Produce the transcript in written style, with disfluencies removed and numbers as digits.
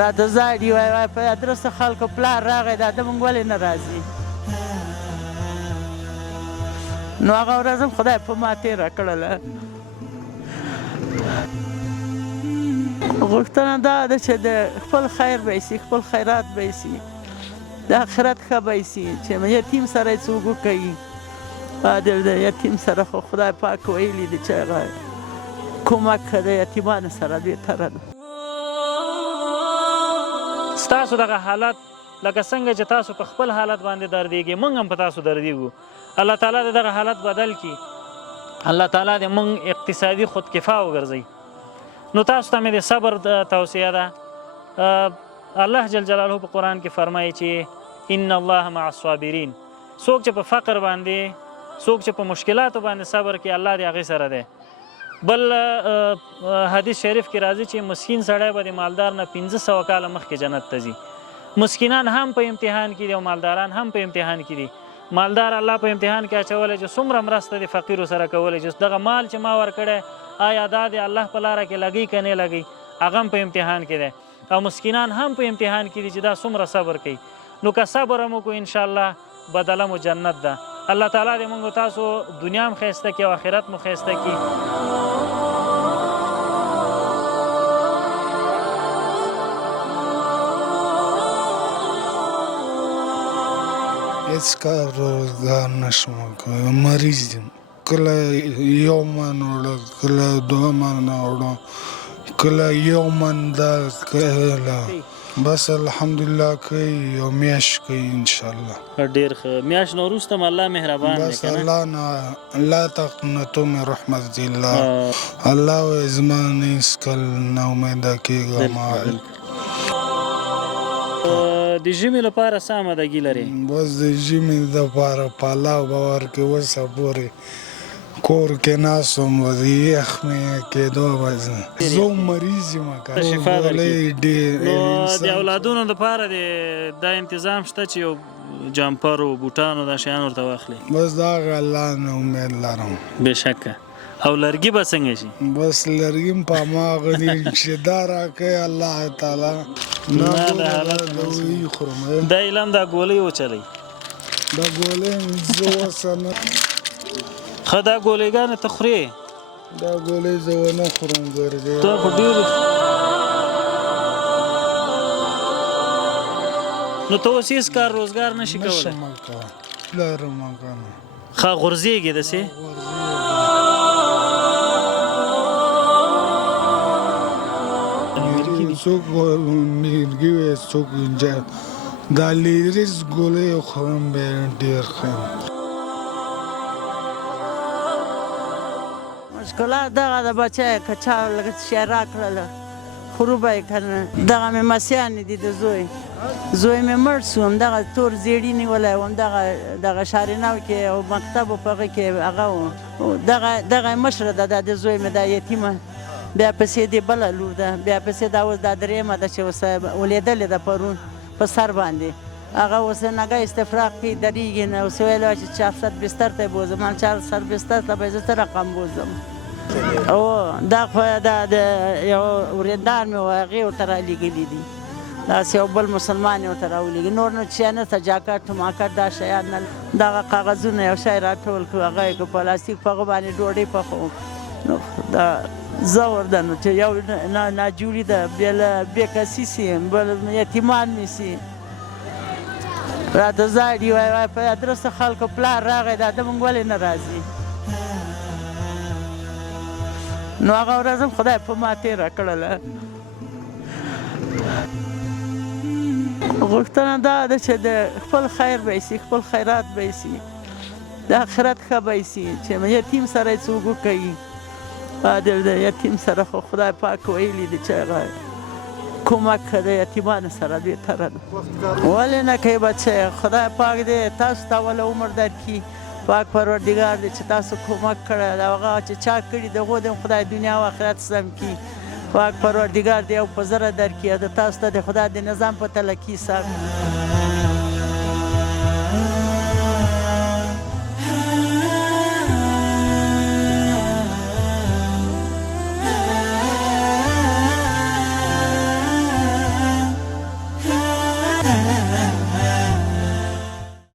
راته زاړي وایي په درسته خلکو پلار راغی دا د موږ ولې نه راځي نو هغه ورځ هم خدای په ما تېره کړله غوښتنه دا ده چې د خپل خیر به یې سي خپل خیرات به یې سي د آخرت ښه به یې سي چې یتیم سره یې څوک وکوي د یتیم سره خو خدای پاک ویلي دي چې هغه کومک د یتیمانو سره بهتره ده ستاسو دغه حالت لکه څنګه چې تاسو په خپل حالت باندې دردیږئ موږ هم په تاسو دردیږو الله تعالی د دغه حالت بدل کړي الله تعالی د موږ اقتصادي خودکفا وګرځوي نو تاسو ته مې د صبر توصیه ده الله جل جلاله په قرآن کې فرمایي چې ان الله مع الصابرین څوک چې په فقر باندې څوک چې په مشکلاتو باندې صبر کوي الله د هغې سره دی بل حدیث شریف کې راځي چې مسکین سړی به د مالدار نه 500 کاله مخکې جنت ته ځي مسکینان هم په امتحان کې دي او مالداران هم په امتحان کې دي مالدار الله په امتحان کې اچولی چې څومره مرسته د فقیرو سره کولی چې دغه مال چې ما ورکړی آیا دا د الله په لاره کې لګي که نه لګي هغه هم په امتحان کې دی او مسکینان هم په امتحان کې دي چې دا څومره صبر کوي نو که صبر هم وکړو انشاءالله بدله مو جنت ده الله تعالی دې موږ تاسو دنیا هم ښایسته کړي او آخرت مو ښایسته کړي هیڅ کار روزګار نشم کولی مریض یم کله یو من وړه کله 2 من وړه کله یو من دال کله بس الحمدلله کوي یو میاشت کوي انشاءالله ډېر ښه میاشت نه وروسته م الله مهربان دی بس الله نه لا تقنطوا من رحمت الله الله وایي زما نه هېڅکل نه امیده کېږه ما د ژمي لپاره څه آمادګي لري بس د ژمي دپاره پلاو به ورکړي اوسه پورې کور کې ناست وم د یخ مې کېدو به زه مریض یم شفا درکړي نو د ډېر اولادونو لپاره دا تنظام شته چې یو جامپر و بوټان و دا شیان ورته واخلي بس د هغه الله نه امید لرم بېشکه او لرګي به څنګه شي بس لرګي هم په هماغه دي چې دا راکوي الله تعالی نه د حالت دا علم دا ګولۍ وچلئ دا ګولۍ زه اوسه نه ښه دا ګولېګانې ته خورې دا ګولۍ زه ونه خورم ګرځې ته خو ډېر نو ته اوس هېڅ کار روزګار نشي کولی نشم کولی لرم که نه ښه غورځېږې داسې څوک نیرګي وی څوک دا لیریز ګولۍ خورم بیا ډېر ښه مشکلات دغه د بچی که چا لږ شی راکړله خورو به یې که نه دغه مې مسیانې دي د زوی مې مړ شو همدغه تور زیړي نیولی و دغه شاریناو کې او مکتب و په هغه کې هغه و دغه یې مشره ده دا د زوی مې دا یتیمه بیا پسې دې بله لور ده بیا پسې دا اوس دا درېیمه ده چې اوس ولیدلې ده پرون په سر باندې هغه اوس نګه استفراق کوي درېږي نه اوس ویلی وه چې چا سر بستر ته یې بوځم چا سر بستر ته به یې زه څه رقم بوځم او دا خو دا د یو ورېندار مې و هغې ورته رالېږلي دي داسې یو بل مسلمان یې ورته راولېږي نور نو شی نشته جاکټ ماکټ دا شیان نه دغه کاغذونه یو شی راټول کړو هغه یې کړو پلاستیک په هغه باندې ډوډۍ پخوم نو دا زور ده نو چې یو ناجوړي ده بې کسي سي بل یتیمان مې سي راته زاړي وایي په درسته خلکو پلار راغی دا د موږ ولې نه راځي نو هغه ورځ هم خدای په ما تېره کړله غوښتنه دا ده چې د خپل خیر به یې سي خپل خیرات به یې سي د آخرت ښه به یې سي چې یتیم سره یې څوک وکوي د یتیم سره خو خدای پاک ویلي دي چې هغه کومک د یتیمانو سره بهتره ده ولې نه کوي بچی خدای پاک دې تاسو ته اوله عمر درکړي پاک پروردګار دې چې تاسو کومک کړی د هغه چې چا کړي د هغو دې خدای دنیا او آخرت سم کړي پاک پروردګار دې یو په زره درکړي او د تاسو ته د خدای د نظام په تله کې ساک